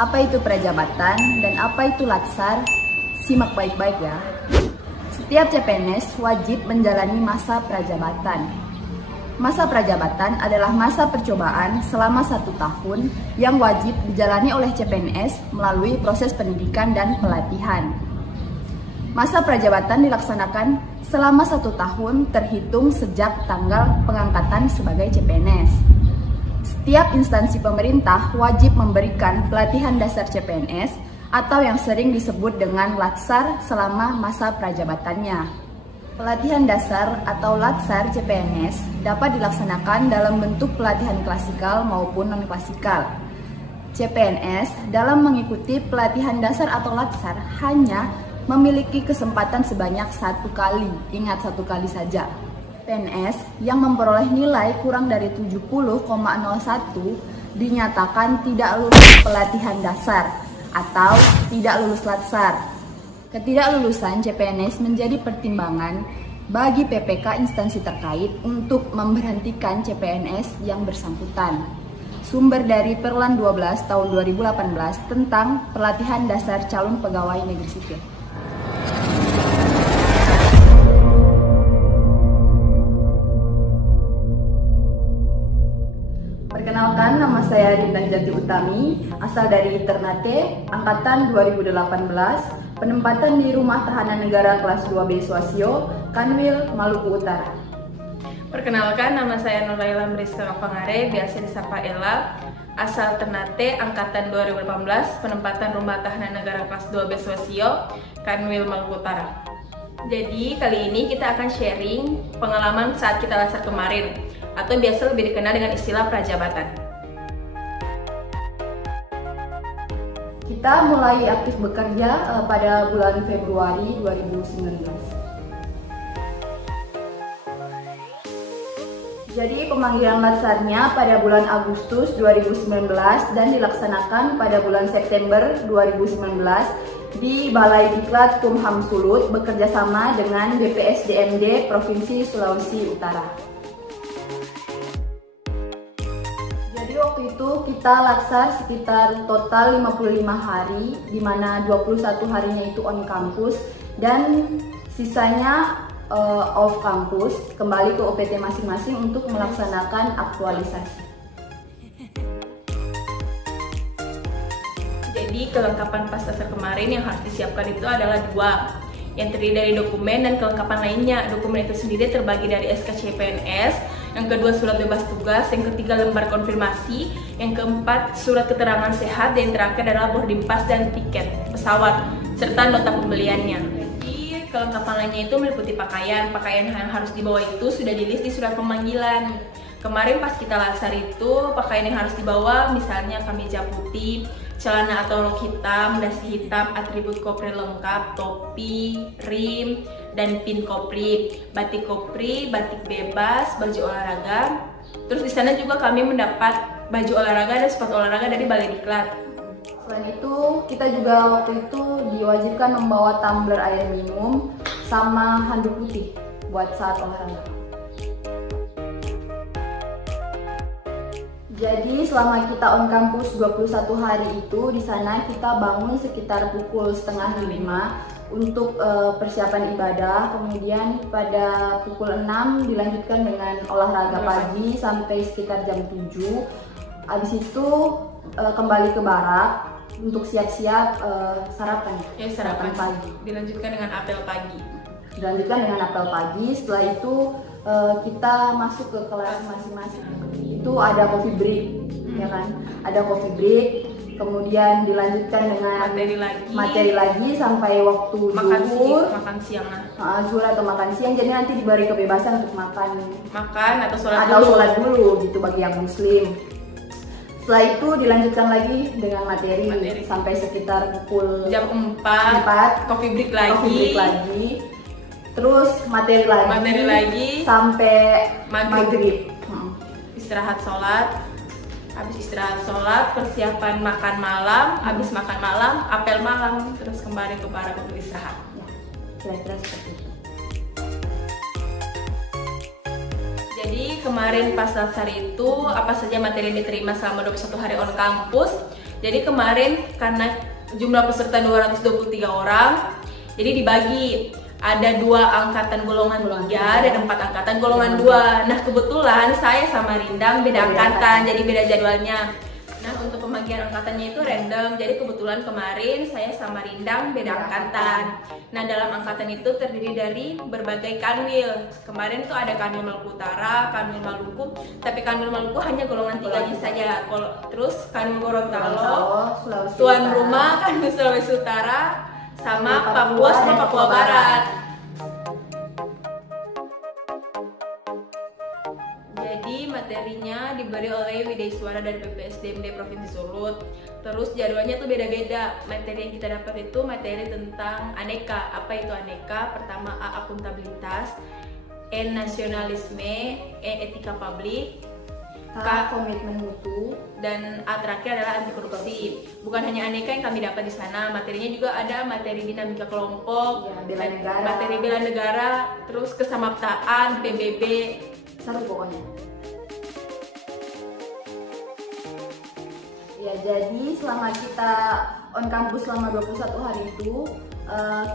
Apa itu prajabatan dan apa itu latsar? Simak baik-baik ya. Setiap CPNS wajib menjalani masa prajabatan. Masa prajabatan adalah masa percobaan selama 1 tahun yang wajib dijalani oleh CPNS melalui proses pendidikan dan pelatihan. Masa prajabatan dilaksanakan selama 1 tahun terhitung sejak tanggal pengangkatan sebagai CPNS. Setiap instansi pemerintah wajib memberikan pelatihan dasar CPNS atau yang sering disebut dengan latsar selama masa prajabatannya. Pelatihan dasar atau latsar CPNS dapat dilaksanakan dalam bentuk pelatihan klasikal maupun non-klasikal. CPNS dalam mengikuti pelatihan dasar atau latsar hanya memiliki kesempatan sebanyak 1 kali, ingat 1 kali saja. PNS yang memperoleh nilai kurang dari 70,01 dinyatakan tidak lulus pelatihan dasar atau tidak lulus latsar. Ketidaklulusan CPNS menjadi pertimbangan bagi PPK instansi terkait untuk memberhentikan CPNS yang bersangkutan. Sumber dari Perlan 12 tahun 2018 tentang pelatihan dasar calon pegawai negeri sipil. Perkenalkan, nama saya Dinda Jati Utami, asal dari Ternate, angkatan 2018, penempatan di Rumah Tahanan Negara kelas 2B Swasio, Kanwil, Maluku Utara. Perkenalkan, nama saya Nuraila Meriska Pangare, biasa disapa Ella, asal Ternate, angkatan 2018, penempatan Rumah Tahanan Negara kelas 2B Swasio, Kanwil, Maluku Utara. Jadi, kali ini kita akan sharing pengalaman saat kita latsar kemarin, atau biasa lebih dikenal dengan istilah prajabatan. Kita mulai aktif bekerja pada bulan Februari 2019. Jadi pemanggilan latsarnya pada bulan Agustus 2019 dan dilaksanakan pada bulan September 2019 di Balai Diklat Kumham Sulut bekerjasama dengan BPSDMD Provinsi Sulawesi Utara. Waktu itu kita latsar sekitar total 55 hari, di mana 21 harinya itu on campus dan sisanya off campus, kembali ke OPT masing-masing untuk melaksanakan aktualisasi. Jadi kelengkapan pas latsar kemarin yang harus disiapkan itu adalah 2, yang terdiri dari dokumen dan kelengkapan lainnya. Dokumen itu sendiri terbagi dari SK CPNS, yang kedua surat bebas tugas, yang ketiga lembar konfirmasi, yang keempat surat keterangan sehat, dan yang terakhir adalah boarding pass dan tiket pesawat serta nota pembeliannya. Jadi kelengkapan lainnya itu meliputi pakaian yang harus dibawa itu sudah di-list di surat pemanggilan. Kemarin pas kita latsar itu pakaian yang harus dibawa misalnya kemeja putih, celana atau rok hitam, dasi hitam, atribut kopri lengkap, topi, rim, dan pin kopri, batik kopri, batik bebas, baju olahraga. Terus di sana juga kami mendapat baju olahraga dan sepatu olahraga dari Balai Diklat. Selain itu, kita juga waktu itu diwajibkan membawa tumbler air minum sama handuk putih buat saat olahraga. Jadi selama kita on campus 21 hari itu, di sana kita bangun sekitar pukul 4:30 untuk persiapan ibadah. Kemudian pada pukul 6 dilanjutkan dengan olahraga pagi sampai sekitar jam 7. Habis itu kembali ke barak untuk siap-siap sarapan. Sarapan pagi. Dilanjutkan dengan apel pagi. Setelah itu kita masuk ke kelas masing-masing. Itu ada coffee break, ya kan? Ada coffee break, kemudian dilanjutkan dengan materi lagi sampai waktu zuhur, makan siang zuhur atau makan siang. Jadi nanti diberi kebebasan untuk makan atau sholat dulu gitu bagi yang muslim. Setelah itu dilanjutkan lagi dengan materi. Sampai sekitar pukul jam 4 coffee break lagi. Terus materi lagi sampai maghrib. Istirahat sholat, habis istirahat sholat, persiapan makan malam, habis makan malam, apel malam, terus kembali ke barak untuk istirahat. Kira-kira seperti itu. Jadi kemarin pas latsar itu apa saja materi yang diterima selama 21 hari on campus. Jadi kemarin karena jumlah peserta 223 orang, jadi dibagi ada 2 angkatan golongan 3 dan 4 angkatan golongan 2. Nah kebetulan saya sama Rindang beda angkatan, jadi beda jadwalnya. Nah untuk pembagian angkatannya itu random, jadi kebetulan kemarin saya sama Rindang beda angkatan. Nah dalam angkatan itu terdiri dari berbagai kanwil. Kemarin tuh ada kanwil Maluku Utara, kanwil Maluku, tapi kanwil Maluku hanya golongan 3 saja. Terus kanwil Gorontalo, tuan rumah kanwil Sulawesi Utara, sama Papua sama Papua Barat. Jadi materinya diberi oleh Wideiswara dari BPSDMD Provinsi Sulut. Terus jadwalnya tuh beda-beda. Materi yang kita dapat itu materi tentang aneka. Apa itu aneka? Pertama A, akuntabilitas, N, nasionalisme, E, etika publik, K, komitmen mutu, dan A terakhir adalah anti korupsi. Bukan hanya aneka yang kami dapat di sana, materinya juga ada materi dinamika kelompok, bela negara, materi bela negara, terus kesamaptaan, PBB, seru pokoknya. Ya, jadi selama kita on campus selama 21 hari itu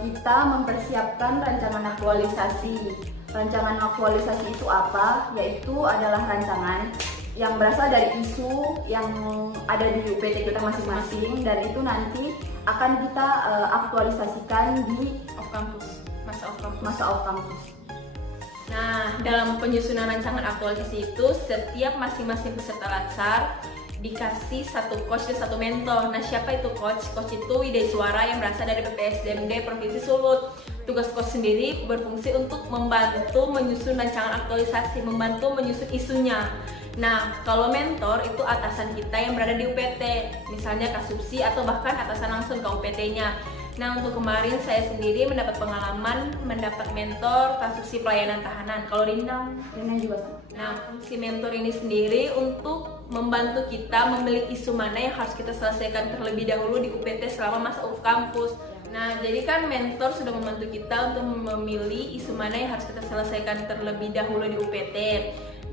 kita mempersiapkan rancangan aktualisasi. Rancangan aktualisasi itu apa? Yaitu adalah rancangan yang berasal dari isu yang ada di UPT kita masing-masing, dan itu nanti akan kita aktualisasikan di off campus, masa off campus. Nah, dalam penyusunan rancangan aktualisasi itu setiap masing-masing peserta latsar dikasih satu coach dan satu mentor. Nah, siapa itu coach? Coach itu Wideiswara yang berasal dari BPSDMD Provinsi Sulut. Tugas coach sendiri berfungsi untuk membantu menyusun rancangan aktualisasi, membantu menyusun isunya. Nah, kalau mentor itu atasan kita yang berada di UPT, misalnya Kasubsi atau bahkan atasan langsung ke UPT-nya. Nah, untuk kemarin saya sendiri mendapat pengalaman mendapat mentor Kasubsi pelayanan tahanan. Kalau Rindang juga sama. Nah, fungsi mentor ini sendiri untuk membantu kita memilih isu mana yang harus kita selesaikan terlebih dahulu di UPT selama masa off campus. Nah, jadi kan mentor sudah membantu kita untuk memilih isu mana yang harus kita selesaikan terlebih dahulu di UPT.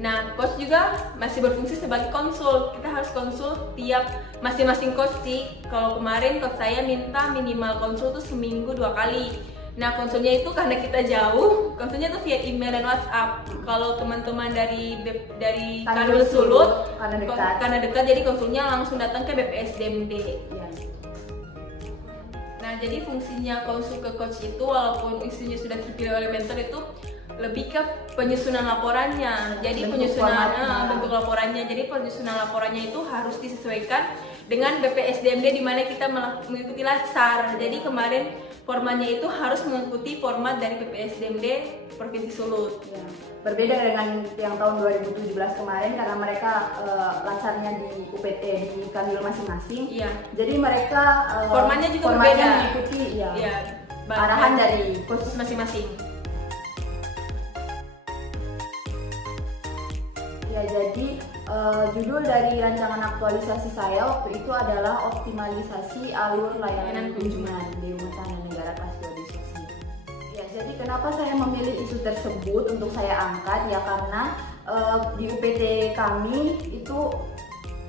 Nah, coach juga masih berfungsi sebagai konsul. Kita harus konsul tiap masing-masing coach sih. Kalau kemarin coach saya minta minimal konsul tuh seminggu 2 kali. Nah, konsulnya itu karena kita jauh, konsulnya tuh via email dan WhatsApp. Kalau teman-teman dari Kanwil Sulut karena dekat, jadi konsulnya langsung datang ke BPSDMD. Ya. Nah, jadi fungsinya konsul ke coach itu walaupun isunya sudah terpilih oleh mentor itu lebih ke penyusunan laporannya. Jadi penyusunan bentuk laporannya. Jadi penyusunan laporannya itu harus disesuaikan dengan BPSDMD di mana kita mengikuti latsar. Jadi kemarin formatnya itu harus mengikuti format dari BPSDMD Provinsi Sulut. Ya. Berbeda dengan yang tahun 2017 kemarin karena mereka latsarnya di UPT di kanwil masing-masing. Iya. Jadi mereka formatnya juga berbeda. Mengikuti ya, arahan dari coach masing-masing. Ya, jadi judul dari rancangan aktualisasi saya waktu itu adalah optimalisasi alur layanan kunjungan di rumah tangga negara kelas 2 desa. Ya, jadi kenapa saya memilih isu tersebut untuk saya angkat? Ya karena di UPT kami itu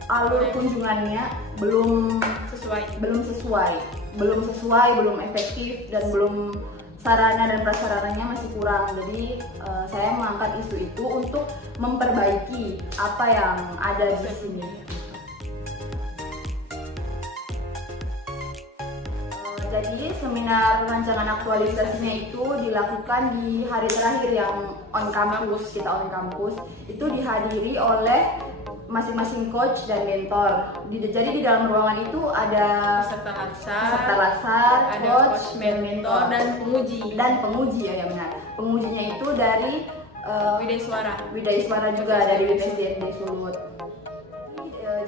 alur kunjungannya belum sesuai, belum efektif, dan belum sarana dan prasarananya masih kurang. Jadi saya mengangkat isu itu untuk memperbaiki apa yang ada di sini. Jadi seminar rancangan aktualisasinya itu dilakukan di hari terakhir yang on campus, kita on campus. Itu dihadiri oleh masing-masing coach dan mentor. Jadi di dalam ruangan itu ada peserta latsar, ada coach, mentor, dan penguji. Ya benar. Pengujinya itu dari Wideiswara juga dari BPSDMD Sulut.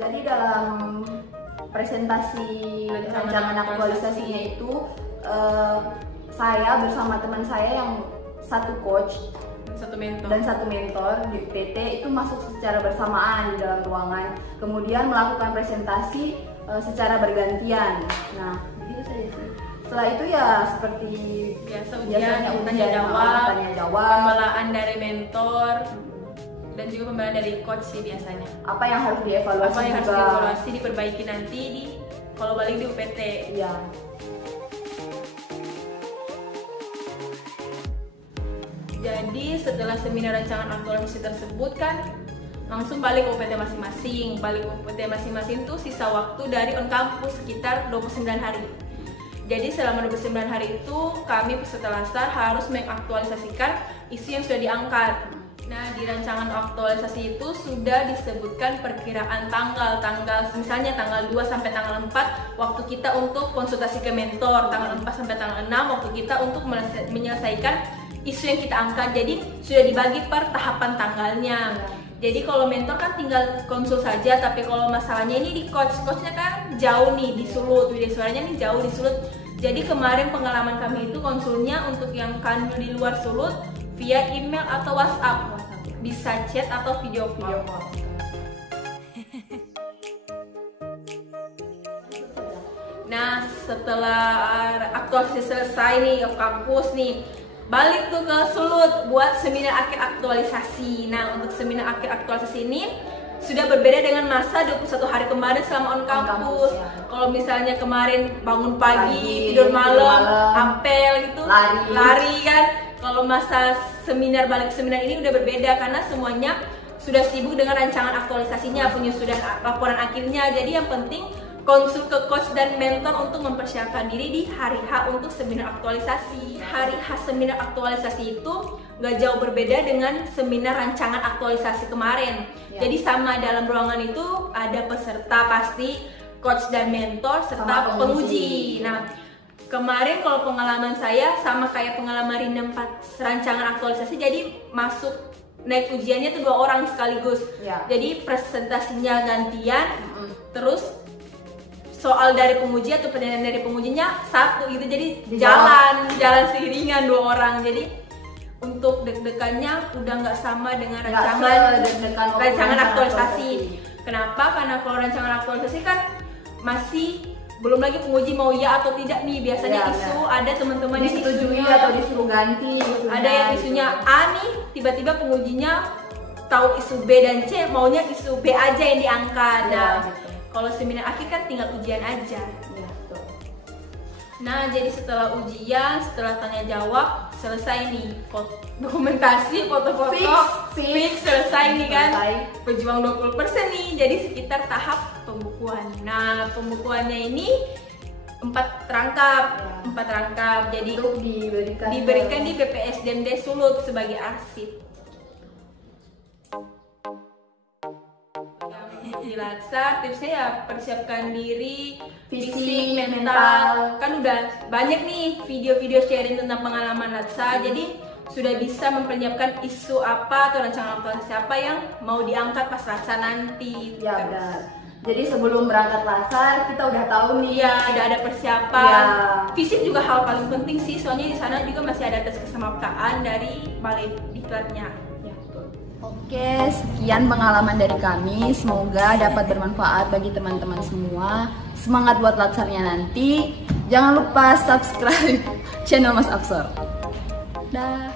Jadi dalam presentasi rancangan aktualisasinya itu saya bersama teman saya yang satu coach dan satu mentor di UPT itu masuk secara bersamaan di dalam ruangan, kemudian melakukan presentasi secara bergantian. Nah, begitu saja sih. Setelah itu ya seperti biasanya tanya jawab, pembelaan dari mentor dan juga pembelaan dari coach sih biasanya. Apa yang harus dievaluasi diperbaiki nanti di kalau balik di UPT. Iya. Jadi setelah seminar rancangan aktualisasi tersebut kan langsung balik UPT masing-masing. Balik UPT masing-masing tuh sisa waktu dari on campus sekitar 29 hari. Jadi selama 29 hari itu kami peserta Latsar harus mengaktualisasikan isu yang sudah diangkat. Nah, di rancangan aktualisasi itu sudah disebutkan perkiraan tanggal misalnya tanggal 2 sampai tanggal 4 waktu kita untuk konsultasi ke mentor, tanggal 4 sampai tanggal 6 waktu kita untuk menyelesaikan isu yang kita angkat. Jadi sudah dibagi per tahapan tanggalnya. Jadi kalau mentor kan tinggal konsul saja, tapi kalau masalahnya ini di coachnya kan jauh nih di Sulut, video suaranya nih jauh di Sulut. Jadi kemarin pengalaman kami itu konsulnya untuk yang kan di luar Sulut via email atau WhatsApp, bisa chat atau video call. Nah, setelah aktualisasi selesai nih off kampus nih, balik tuh ke Sulut buat seminar akhir aktualisasi. Nah, untuk seminar akhir aktualisasi ini sudah berbeda dengan masa 21 hari kemarin selama on kampus. Kalau misalnya kemarin bangun pagi, tidur malam, apel gitu, lari kan. Kalau masa seminar balik seminar ini udah berbeda karena semuanya sudah sibuk dengan rancangan aktualisasinya, penyusunan laporan akhirnya. Jadi yang penting konsul ke coach dan mentor untuk mempersiapkan diri di hari H untuk seminar aktualisasi. Hari H seminar aktualisasi itu nggak jauh berbeda dengan seminar rancangan aktualisasi kemarin. Jadi sama, dalam ruangan itu ada peserta pasti, coach dan mentor, serta penguji. Nah, kemarin kalau pengalaman saya sama kayak pengalaman Rinda 4 rancangan aktualisasi, jadi masuk naik ujiannya tuh 2 orang sekaligus. Jadi presentasinya gantian, terus soal dari penguji atau penilaian dari pengujinya satu gitu, jadi jalan seiringan 2 orang. Jadi untuk deg-degannya udah nggak sama dengan rancangan aktualisasi. Kenapa? Karena kalau rancangan aktualisasi kan masih belum lagi penguji mau ya atau tidak nih. Biasanya isu ada teman-teman yang disetujui atau disuruh ganti. Ada yang isunya A nih, tiba-tiba pengujinya tahu isu B dan C, maunya isu B aja yang diangkat. Nah, kalau seminar akhir kan tinggal ujian aja. Nah, jadi setelah ujian, setelah tanya jawab, selesai nih dokumentasi, foto-foto, fix, selesai nih kan. Berjuang 20% nih, jadi sekitar tahap pembukuan. Nah, pembukuannya ini 4 rangkap. Jadi diberikan di BPSDMD Sulut sebagai arsip. Di Latsar tipsnya ya persiapkan diri fisik, mental. Kan udah banyak nih video-video sharing tentang pengalaman Latsar, jadi sudah bisa mempersiapkan isu apa atau rancangan aktualisasi apa yang mau diangkat pas Latsar nanti. Ya benar. Jadi sebelum berangkat Latsar kita udah tahu nih, udah ada persiapan. Fisik juga hal paling penting sih, soalnya di sana juga masih ada tes kesemapkaan dari balai diklatnya. Oke, sekian pengalaman dari kami. Semoga dapat bermanfaat bagi teman-teman semua. Semangat buat Latsarnya nanti. Jangan lupa subscribe channel Mas Absor. Dah.